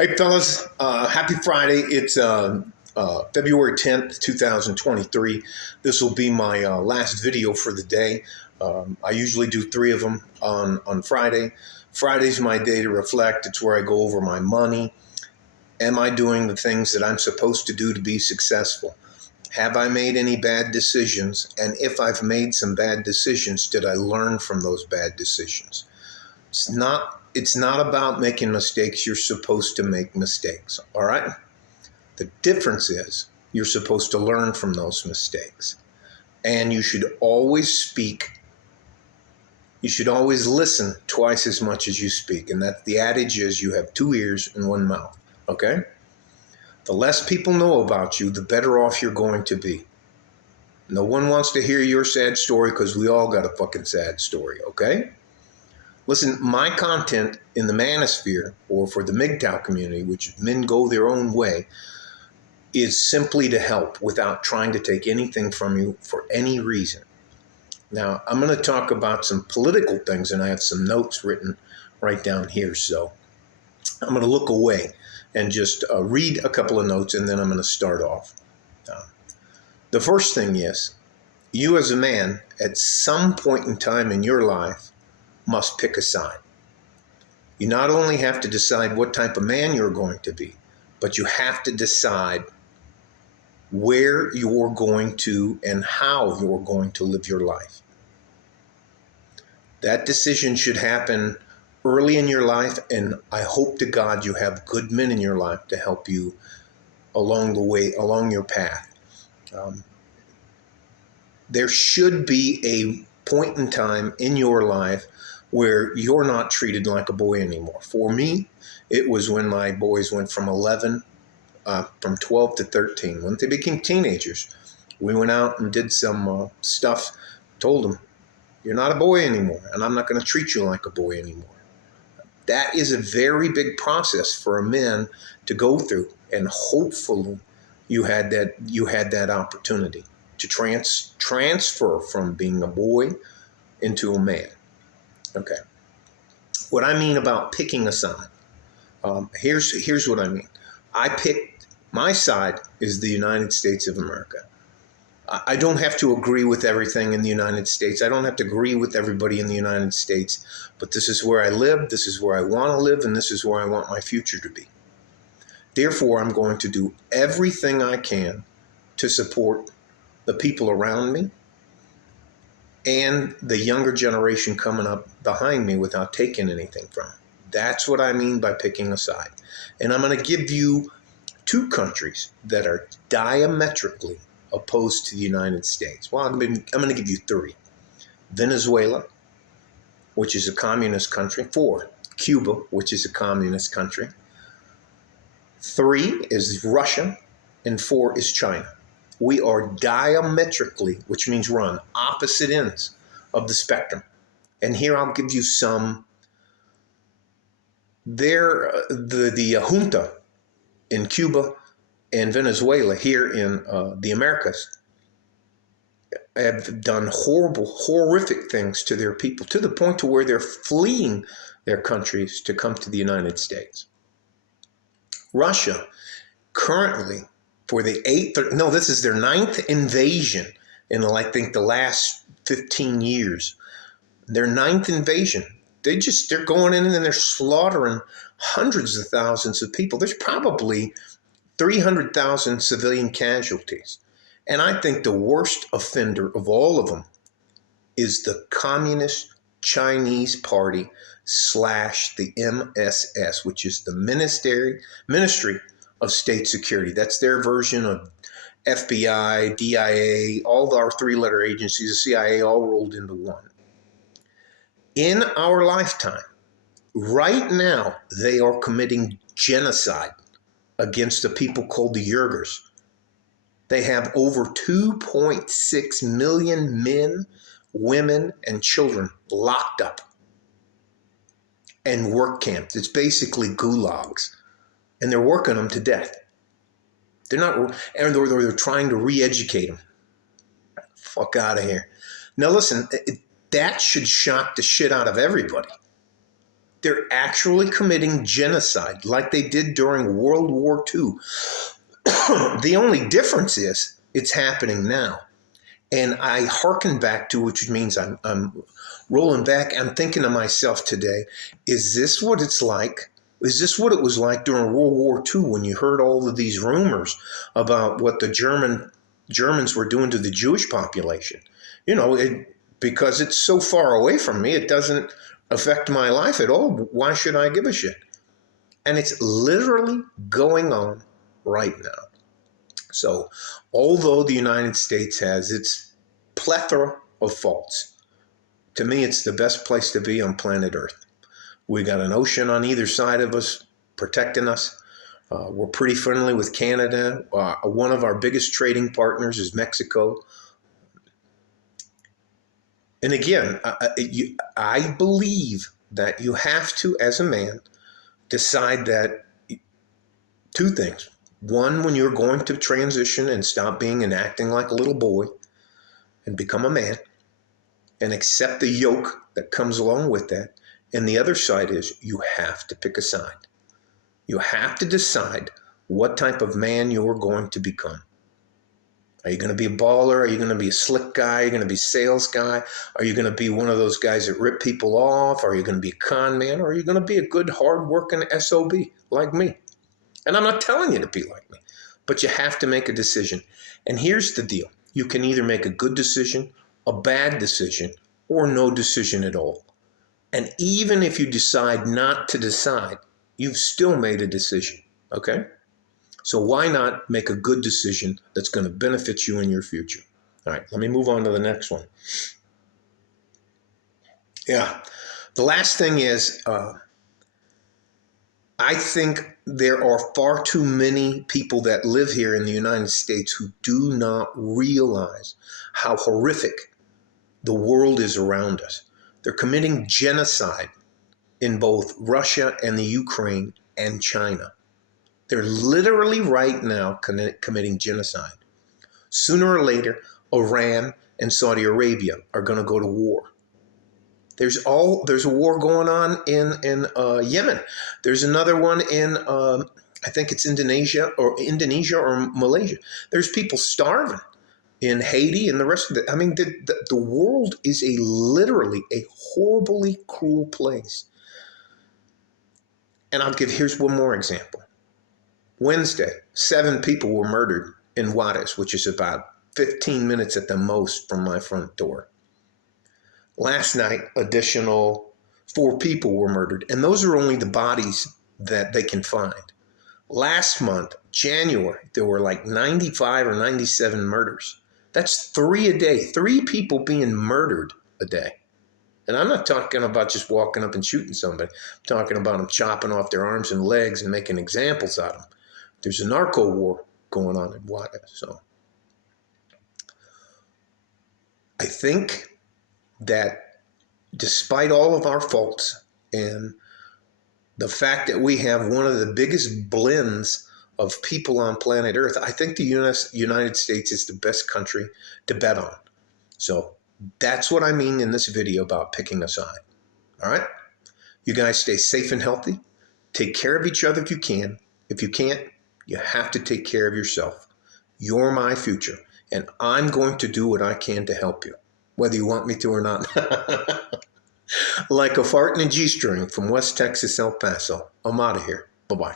Hey, fellas, happy Friday. It's February 10th, 2023. This will be my last video for the day. I usually do three of them on Friday. Friday's my day to reflect. It's where I go over my money. Am I doing the things that I'm supposed to do to be successful? Have I made any bad decisions? And if I've made some bad decisions, did I learn from those bad decisions? It's not about making mistakes. You're supposed to make mistakes, all right? The difference is you're supposed to learn from those mistakes. And you should always speak. You should always listen twice as much as you speak. And that the adage is you have two ears and one mouth, okay? The less people know about you, the better off you're going to be. No one wants to hear your sad story because we all got a fucking sad story, okay? Listen, my content in the manosphere, or for the MGTOW community, which men go their own way, is simply to help without trying to take anything from you for any reason. Now, I'm going to talk about some political things, and I have some notes written right down here. So I'm going to look away and just read a couple of notes, and then I'm going to start off. The first thing is, you as a man, at some point in time in your life, must pick a side. You not only have to decide what type of man you're going to be, but you have to decide where you're going to and how you're going to live your life. That decision should happen early in your life, and I hope to God you have good men in your life to help you along the way, along your path. There should be a point in time in your life where you're not treated like a boy anymore. For me, it was when my boys went from 12 to 13. When they became teenagers, we went out and did some stuff, told them, you're not a boy anymore, and I'm not going to treat you like a boy anymore. That is a very big process for a man to go through, and hopefully you had that opportunity to transfer from being a boy into a man. Okay. What I mean about picking a side, here's what I mean. My side is the United States of America. I don't have to agree with everything in the United States. I don't have to agree with everybody in the United States, but this is where I live, this is where I want to live, and this is where I want my future to be. Therefore, I'm going to do everything I can to support the people around me and the younger generation coming up behind me without taking anything from them. That's what I mean by picking a side. And I'm going to give you two countries that are diametrically opposed to the United States. Well, I'm going to give you three. Venezuela, which is a communist country. 4, Cuba, which is a communist country. 3 is Russia, and 4 is China. We are diametrically, which means we're on opposite ends of the spectrum. And here I'll give you some. The junta in Cuba and Venezuela here in the Americas have done horrific things to their people, to the point to where they're fleeing their countries to come to the United States. Russia currently, for the this is their 9th invasion in, I think, the last 15 years. Their 9th invasion. They're going in and they're slaughtering hundreds of thousands of people. There's probably 300,000 civilian casualties. And I think the worst offender of all of them is the Communist Chinese Party / the MSS, which is the Ministry of State Security. That's their version of FBI, DIA, all our 3-letter agencies, the CIA, all rolled into one. In our lifetime, right now, they are committing genocide against the people called the Uyghurs. They have over 2.6 million men, women, and children locked up in work camps. It's basically gulags. And they're working them to death. They're trying to re-educate them. Fuck out of here. Now listen, that should shock the shit out of everybody. They're actually committing genocide like they did during World War II. The only difference is it's happening now. And I hearken back to, which means I'm rolling back. I'm thinking to myself today, is this what it's like? Is this what it was like during World War II when you heard all of these rumors about what the Germans were doing to the Jewish population? You know, because it's so far away from me, it doesn't affect my life at all. Why should I give a shit? And it's literally going on right now. So, although the United States has its plethora of faults, to me, it's the best place to be on planet Earth. We got an ocean on either side of us protecting us. We're pretty friendly with Canada. One of our biggest trading partners is Mexico. And again, I believe that you have to, as a man, decide that two things. One, when you're going to transition and stop being and acting like a little boy and become a man and accept the yoke that comes along with that. And the other side is you have to pick a side. You have to decide what type of man you're going to become. Are you going to be a baller? Are you going to be a slick guy? Are you going to be a sales guy? Are you going to be one of those guys that rip people off? Are you going to be a con man? Or are you going to be a good, hard-working SOB like me? And I'm not telling you to be like me, but you have to make a decision. And here's the deal. You can either make a good decision, a bad decision, or no decision at all. And even if you decide not to decide, you've still made a decision, okay? So why not make a good decision that's going to benefit you in your future? All right, let me move on to the next one. Yeah, the last thing is I think there are far too many people that live here in the United States who do not realize how horrific the world is around us. They're committing genocide in both Russia and the Ukraine and China. They're literally right now committing genocide. Sooner or later, Iran and Saudi Arabia are going to go to war. There's a war going on in Yemen. There's another one in I think it's Indonesia or Malaysia. There's people starving in Haiti and the rest of it. I mean, the world is literally a horribly cruel place. And here's one more example. Wednesday, 7 people were murdered in Juarez, which is about 15 minutes at the most from my front door. Last night, additional 4 people were murdered, and those are only the bodies that they can find. Last month, January, there were like 95 or 97 murders. That's 3 a day, 3 people being murdered a day. And I'm not talking about just walking up and shooting somebody. I'm talking about them chopping off their arms and legs and making examples out of them. There's a narco war going on in Juarez. So I think that despite all of our faults and the fact that we have one of the biggest blends of people on planet Earth, I think the United States is the best country to bet on. So that's what I mean in this video about picking a side. All right? You guys stay safe and healthy. Take care of each other if you can. If you can't, you have to take care of yourself. You're my future, and I'm going to do what I can to help you, whether you want me to or not. Like a fart in a G-string from West Texas, El Paso. I'm out of here. Bye-bye.